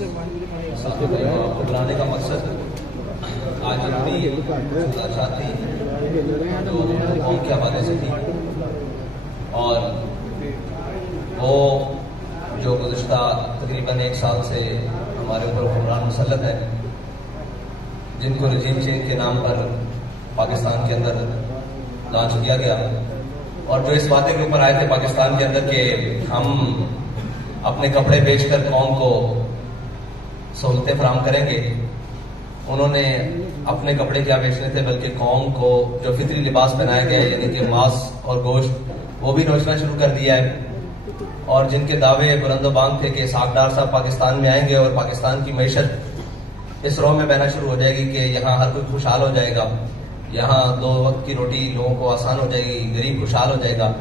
بلانے کا مقصد آج اپنی شادی جو قوم کے حوالے سے تھی، اور وہ جو گزشتہ تقریباً 1 سال سے ہمارے اوپر حکمران مسلط ہے، جن کو رجیم چینج کے نام پر پاکستان کے اندر لانچ کیا گیا، اور جو اس وعدے کے اوپر آئے تھے پاکستان کے اندر کہ ہم اپنے کپڑے بیچ کر قوم کو سہولتیں فراہم کریں گے، انہوں نے اپنے کپڑے کیا بیچنے تھے بلکہ قوم کو جو فطری لباس پہنایا گیا یعنی کہ ماس اور گوشت وہ بھی نوچنا شروع کر دیا ہے، اور جن کے دعوے بلند و بانگ تھے کہ اسحاق ڈار صاحب پاکستان میں آئیں گے اور پاکستان کی معیشت اس رو میں بہنا شروع ہو جائے گی کہ یہاں ہر کوئی خوشحال ہو جائے گا، یہاں 2 وقت کی روٹی لوگوں کو آسان ہو جائے گی، غریب خوشحال ہو جائے گا،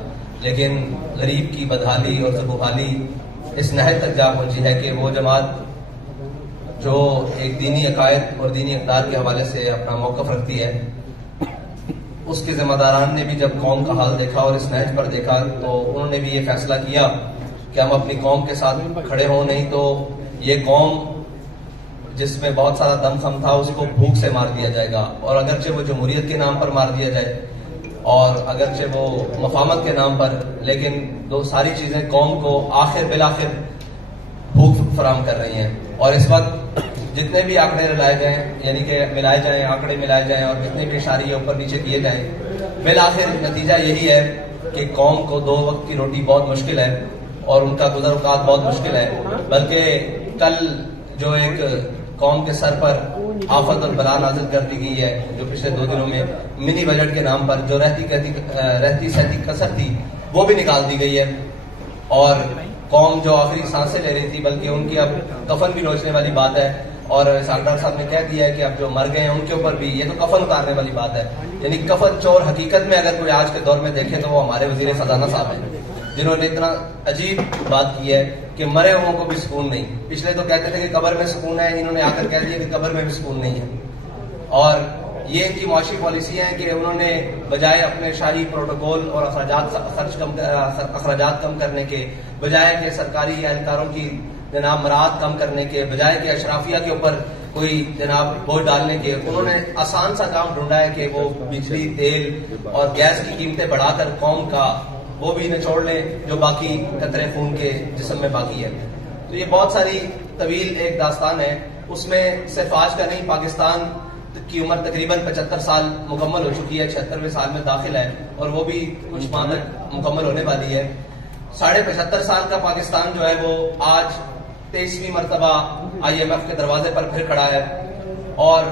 لیکن غریب کی بدحالی اور ضرورحالی اس نہج تک جا پہنچی ہے کہ وہ جماعت جو ایک دینی عقائد اور دینی اقدار کے حوالے سے اپنا موقف رکھتی ہے، اس کے ذمہ داران نے بھی جب قوم کا حال دیکھا اور اس نہج پر دیکھا تو انہوں نے بھی یہ فیصلہ کیا کہ ہم اپنی قوم کے ساتھ کھڑے ہوں، نہیں تو یہ قوم جس میں بہت سارا دم خم تھا اس کو بھوک سے مار دیا جائے گا، اور اگرچہ وہ جمہوریت کے نام پر مار دیا جائے اور اگرچہ وہ مفاہمت کے نام پر، لیکن ساری چیزیں قوم کو بالآخر بھوک فراہم کر رہی ہیں۔ اور اس وقت جتنے بھی آنکڑے ملائے جائیں یعنی کہ آنکڑے ملائے جائیں اور جتنے بھی اشاریے اوپر نیچے کیے جائیں، بالآخر نتیجہ یہی ہے کہ قوم کو 2 وقت کی روٹی بہت مشکل ہے اور ان کا گزر اوقات بہت مشکل ہے، بلکہ کل جو ایک قوم کے سر پر آفت اور بلا نازل کر دی گئی ہے، جو پچھلے 2 دنوں میں منی بجٹ کے نام پر جو رہتی سہتی کسر تھی وہ بھی نکال دی گئی ہے، اور قوم جو آخری سانسیں لے رہی تھی بلکہ ان کی اب کفن بھی نوچنے والی بات ہے، اور اسحاق ڈار صاحب نے کہہ دیا ہے کہ اب جو مر گئے ہیں ان کے اوپر بھی یہ تو کفن اتارنے والی بات ہے، یعنی کفن چور حقیقت میں اگر کوئی آج کے دور میں دیکھے تو وہ ہمارے وزیر خزانہ صاحب ہیں، جنہوں نے اتنا عجیب بات کی ہے کہ مرے ہوں کو بھی سکون نہیں۔ پچھلے تو کہتے تھے کہ قبر میں سکون ہے، انہوں نے آ کر کہہ دیا کہ قبر میں بھی سکون نہیں ہے، اور یہ ان کی معاشی پالیسی ہے کہ انہوں نے بجائے اپنے شاہی پروٹوکول اور اخراجات کم کرنے کے، بجائے کہ سرکاری اہلکاروں کی جناب مراعات کم کرنے کے، بجائے کہ اشرافیہ کے اوپر کوئی جناب بوجھ ڈالنے کے، انہوں نے آسان سا کام ڈھونڈا ہے کہ وہ بجلی، تیل اور گیس کی قیمتیں بڑھا کر قوم کا وہ بھی نچوڑ لیں جو باقی قطرے خون کے جسم میں باقی ہے۔ تو یہ بہت ساری طویل ایک داستان ہے، اس میں صرف آج کا نہیں، پاکستان کی عمر تقریباً 75 سال مکمل ہو چکی ہے، 76ویں سال میں داخل ہے اور وہ بھی کچھ ماہ تک مکمل ہونے والی ہے۔ 75.5 سال کا پاکستان جو ہے وہ آج 23ویں مرتبہ IMF کے دروازے پر پھر کھڑا ہے، اور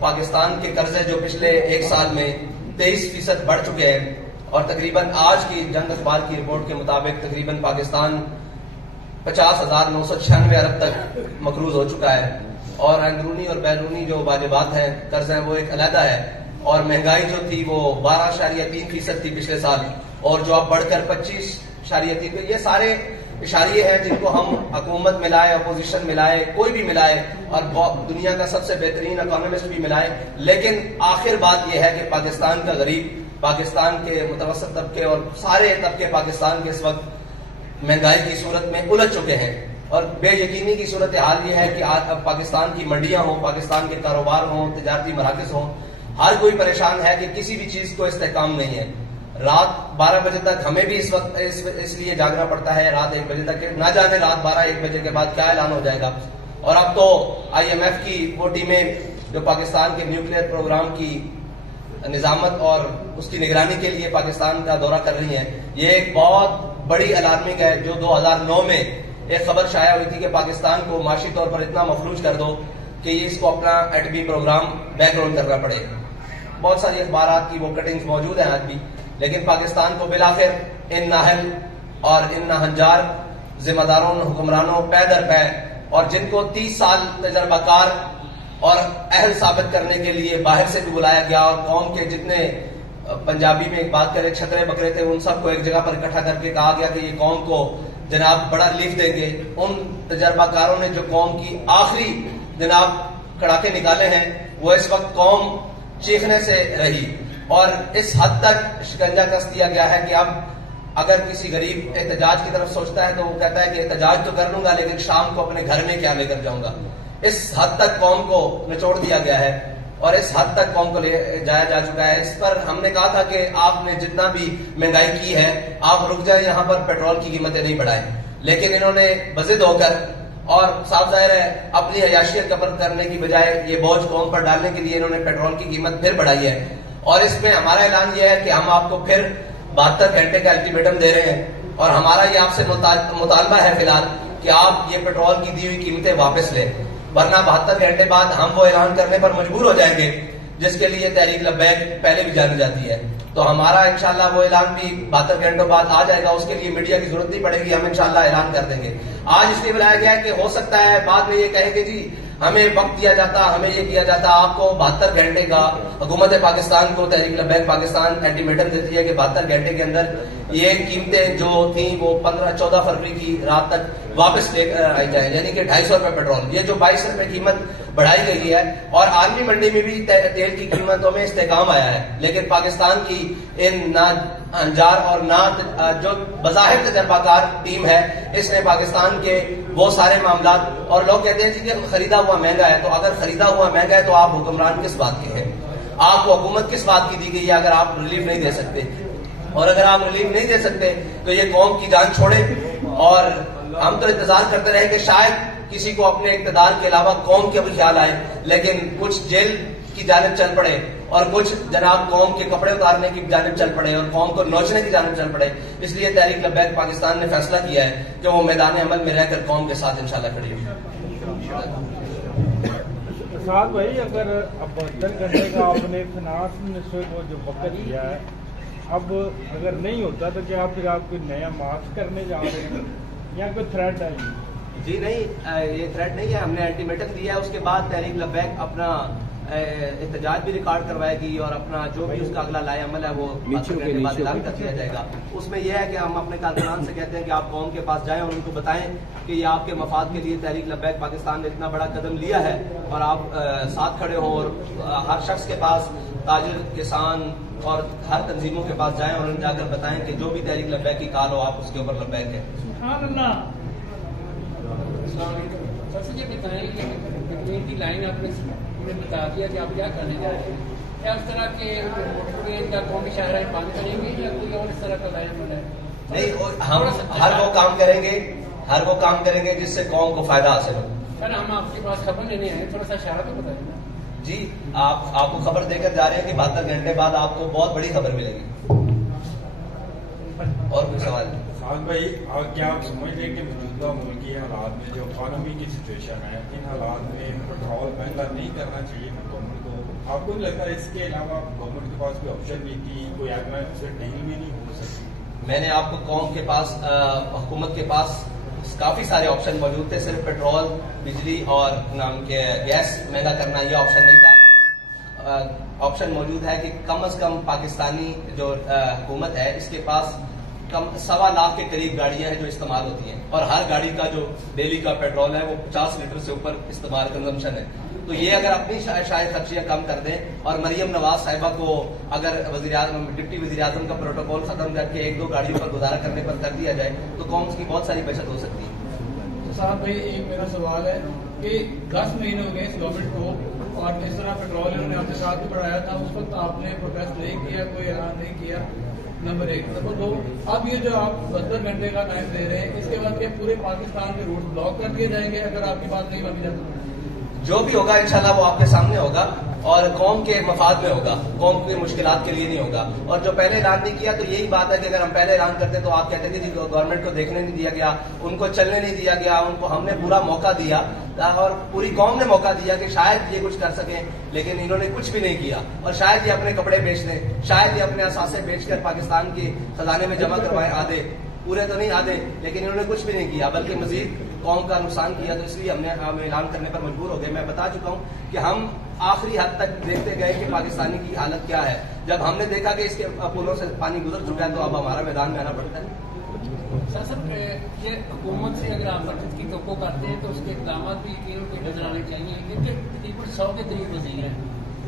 پاکستان کے قرضے جو پچھلے 1 سال میں 23% بڑھ چکے ہیں، اور تقریباً آج کی جنگ اخبار کی رپورٹ کے مطابق تقریباً پاکستان 50,996 ارب تک مقروض ہو چکا ہے، اور اندرونی اور بیرونی جو واجبات ہیں قرض ہیں وہ ایک علیحدہ ہے، اور مہنگائی جو تھی وہ 12.3% تھی پچھلے سال، اور جو اب بڑھ کر 25.3%۔ یہ سارے اشاریے ہیں جن کو ہم حکومت ملائے، اپوزیشن ملائے، کوئی بھی ملائے، اور دنیا کا سب سے بہترین اکانومسٹ بھی ملائے، لیکن آخر بات یہ ہے کہ پاکستان کا غریب، پاکستان کے متوسط طبقے اور سارے طبقے پاکستان کے اس وقت مہنگائی کی صورت میں الجھ چکے ہیں، اور بے یقینی کی صورتحال یہ ہے کہ آج اب پاکستان کی منڈیاں ہوں، پاکستان کے کاروبار ہوں، تجارتی مراکز ہوں، ہر کوئی پریشان ہے کہ کسی بھی چیز کو استحکام نہیں ہے۔ رات 12 بجے تک ہمیں بھی اس وقت اس لیے جاگنا پڑتا ہے، رات 1 بجے تک، نہ جانے رات 12-1 بجے کے بعد کیا اعلان ہو جائے گا۔ اور اب تو IMF کی وہ ٹیمیں جو پاکستان کے نیوکلیئر پروگرام کی نظامت اور اس کی نگرانی کے لیے پاکستان کا دورہ کر رہی ہیں، یہ ایک بہت بڑی الارمنگ ہے۔ جو 2009 میں ایک خبر شائع ہوئی تھی کہ پاکستان کو معاشی طور پر اتنا مفلوج کر دو کہ اس کو اپنا ایٹمی پروگرام بیک گراؤنڈ کرنا پڑے، بہت ساری اخبارات کی وہ کٹنگز موجود ہیں آج بھی، لیکن پاکستان کو بالآخر ان نااہل اور ان ناہنجار ذمہ داروں، حکمرانوں پے در پے، اور جن کو 30 سال تجربہ کار اور اہل ثابت کرنے کے لیے باہر سے بھی بلایا گیا، اور قوم کے جتنے پنجابی میں ایک بات کرے چھترے بکرے تھے ان سب کو ایک جگہ پر اکٹھا کر کے کہا گیا کہ یہ قوم کو جناب بڑا ریلیف دیں گے۔ ان تجربہ کاروں نے جو قوم کی آخری جناب کڑاکے نکالے ہیں، وہ اس وقت قوم چیخنے سے رہی، اور اس حد تک شکنجہ کس دیا گیا ہے کہ اب اگر کسی غریب احتجاج کی طرف سوچتا ہے تو وہ کہتا ہے کہ احتجاج تو کر لوں گا لیکن شام کو اپنے گھر میں کیا لے کر جاؤں گا. اس حد تک قوم کو نچوڑ دیا گیا ہے اور اس حد تک قوم کو لے جایا جا چکا ہے. اس پر ہم نے کہا تھا کہ آپ نے جتنا بھی مہنگائی کی ہے آپ رک جائیں, یہاں پر پیٹرول کی قیمتیں نہیں بڑھائیں. لیکن انہوں نے بضد ہو کر اور صاف ظاہر ہے اپنی عیاشیت قبر کرنے کی بجائے یہ بوجھ قوم پر ڈالنے کے لیے انہوں نے پیٹرول کی قیمت پھر بڑھائی ہے. اور اس میں ہمارا اعلان یہ ہے کہ ہم آپ کو پھر 72 گھنٹے کا الٹیمیٹم دے رہے ہیں اور ہمارا یہ آپ سے مطالبہ ہے فی الحال کہ آپ یہ پیٹرول کی دی ہوئی قیمتیں واپس لیں, ورنہ 72 گھنٹے بعد ہم وہ اعلان کرنے پر مجبور ہو جائیں گے جس کے لیے تحریک لبیک پہلے بھی جانی جاتی ہے. تو ہمارا انشاءاللہ وہ اعلان بھی 72 گھنٹوں بعد آ جائے گا. اس کے لیے میڈیا کی ضرورت نہیں پڑے گی, ہم انشاءاللہ اعلان کر دیں گے. آج اس لیے بلایا گیا ہے کہ ہو سکتا ہے بعد میں یہ کہیں کہ جی ہمیں وقت دیا جاتا, ہمیں یہ کیا جاتا. آپ کو 72 گھنٹے کا حکومت پاکستان کو تحریک لبیک پاکستان الٹیمیٹم دیتی ہے کہ 72 گھنٹے کے اندر یہ قیمتیں جو تھیں وہ 14 فروری کی رات تک واپس لے کر آئی جائیں, یعنی کہ 250 روپے پیٹرول. یہ جو 22 روپے قیمت بڑھائی گئی ہے اور عالمی منڈی میں بھی تیل کی قیمتوں میں استحکام آیا ہے, لیکن پاکستان کی ان انجار اور نہ جو بظاہر تجربہ کار ٹیم ہے اس نے پاکستان کے وہ سارے معاملات, اور لوگ کہتے ہیں کہ خریدا ہوا مہنگا ہے, تو اگر خریدا ہوا مہنگا ہے تو آپ حکمران کس بات کے ہیں, آپ کو حکومت کس بات کی دی گئی ہے اگر آپ ریلیف نہیں دے سکتے. اور اگر آپ ریلیف نہیں دے سکتے تو یہ قوم کی جان چھوڑے. اور ہم تو انتظار کرتے رہے کہ شاید کسی کو اپنے اقتدار کے علاوہ قوم کے بھی خیال آئے, لیکن کچھ جیل کی جانب چل پڑے اور کچھ جناب قوم کے کپڑے اتارنے کی جانب چل پڑے اور قوم کو نوچنے کی جانب چل پڑے. اس لیے تحریک لبیک پاکستان نے فیصلہ کیا ہے کہ وہ میدان عمل میں رہ کر قوم کے ساتھ انشاءاللہ کھڑی ہوگی. ساتھ بھائی اگر اب 72 گھنٹے کا آپ نے فنانس منسٹر کو جو وقت دیا ہے, اب اگر نہیں ہوتا تو کیا پھر آپ کوئی نیا مارچ کرنے جا رہے ہیں یا کوئی تھریٹ ہے؟ جی نہیں, یہ تھریٹ نہیں ہے. ہم نے الٹیمیٹم دیا ہے, اس کے بعد تحریک لبیک اپنا احتجاج بھی ریکارڈ کروائے گی اور اپنا جو بھی اس کا اگلا لائے عمل ہے وہ 72 گھنٹے بعد اعلان کر دیا جائے گا. اس میں یہ ہے کہ ہم اپنے کارکنان سے کہتے ہیں کہ آپ قوم کے پاس جائیں اور ان کو بتائیں کہ یہ آپ کے مفاد کے لیے تحریک لبیک پاکستان نے اتنا بڑا قدم لیا ہے اور آپ ساتھ کھڑے ہوں, اور ہر شخص کے پاس, تاجر, کسان اور ہر تنظیموں کے پاس جائیں اور ان جا کر بتائیں کہ جو بھی تحریک لبیک کی کال ہو آپ اس کے اوپر لبیک ہے. سب سے یہ بتائیں کہ کی لائن آپ نے بتا دیا کہ آپ کیا کرنے جا رہے ہیں, کیا اس طرح کے ٹرین کا قومی شاہراہ بند کریں گے یا کوئی اور اس طرح کا لائن بنا ہے؟ نہیں, ہم ہر وہ کام کریں گے جس سے قوم کو فائدہ حاصل ہو. سر ہم آپ کے پاس خبر لینے آئے, تھوڑا سا اشارہ تو بتا دیں. جی آپ کو خبر دے کر جا رہے ہیں کہ 72 گھنٹے بعد آپ کو بہت بڑی خبر ملے گی. اور کوئی سوال نہیں؟ سعد بھائی, کیا آپ سمجھ لیں کہ موجودہ ملکی حالات میں جو اکانومی کی سچویشن ہے, ان حالات میں پیٹرول مہنگا نہیں کرنا چاہیے گورنمنٹ کو؟ آپ کو لگتا ہے اس کے علاوہ گورنمنٹ کے پاس کوئی آپشن نہیں تھی, کوئی ایڈوائز سے ڈیل میں نہیں ہو سکتی؟ میں نے آپ کو قوم کے پاس, حکومت کے پاس کافی سارے آپشن موجود تھے. صرف پیٹرول, بجلی اور نام کے گیس مہنگا کرنا یہ آپشن نہیں تھا. آپشن موجود ہے کہ کم از کم پاکستانی جو حکومت ہے اس کے پاس 1.25 لاکھ کے قریب گاڑیاں ہیں جو استعمال ہوتی ہیں, اور ہر گاڑی کا جو ڈیلی کا پیٹرول ہے وہ 50 لیٹر سے اوپر استعمال کنزمپشن ہے. تو یہ اگر اپنی شاید خرچیاں کم کر دیں اور مریم نواز صاحبہ کو اگر ڈپٹی وزیر اعظم کا پروٹوکول ختم کر کے 1-2 گاڑیوں پر گزارا کرنے پر کر دیا جائے تو قوم کی بہت ساری بچت ہو سکتی ہے. صاحب بھائی ایک میرا سوال ہے کہ 10 مہینے ہو گئے اس گورنمنٹ کو اور اس طرح پیٹرول انہوں نے آپ کے ساتھ بھی بڑھایا تھا, اس وقت آپ نے پروٹیسٹ نہیں کیا, کوئی اعلان نہیں کیا, نمبر 1. نمبر 2, اب یہ جو آپ 72 گھنٹے کا ٹائم دے رہے ہیں اس کے بعد کہ پورے پاکستان کے روٹ بلاک کر دیے جائیں گے اگر آپ کی بات نہیں مانی جاتی؟ جو بھی ہوگا انشاءاللہ وہ آپ کے سامنے ہوگا اور قوم کے مفاد میں ہوگا, قوم کی مشکلات کے لیے نہیں ہوگا. اور جو پہلے اعلان نہیں کیا تو یہی بات ہے کہ اگر ہم پہلے اعلان کرتے تو آپ کہتے تھے کہ گورنمنٹ کو دیکھنے نہیں دیا گیا, ان کو چلنے نہیں دیا گیا, ان کو ہم نے پورا موقع دیا اور پوری قوم نے موقع دیا کہ شاید یہ کچھ کر سکیں, لیکن انہوں نے کچھ بھی نہیں کیا. اور شاید یہ اپنے کپڑے بیچ دیں, شاید یہ اپنے اثاثے بیچ کر پاکستان کے خزانے میں جمع کروائیں, آدھے پورے تو نہیں آدھے, لیکن انہوں نے کچھ بھی نہیں کیا بلکہ مزید قوم کا نقصان کیا. تو اس لیے ہم اعلان کرنے پر مجبور ہو گئے. میں بتا چکا ہوں کہ ہم آخری حد تک دیکھتے گئے کہ پاکستانی کی حالت کیا ہے. جب ہم نے دیکھا کہ اس کے پلوں سے پانی گزر چکا ہے تو اب ہمارا میدان میں آنا پڑتا ہے. سر یہ حکومت سے اگر آپ بچت کی توقع کرتے ہیں تو اس کے اقدامات بھی یقیناً کوئی نظر آنے چاہیے, کیونکہ تقریباً 100 کے قریب وزیر ہیں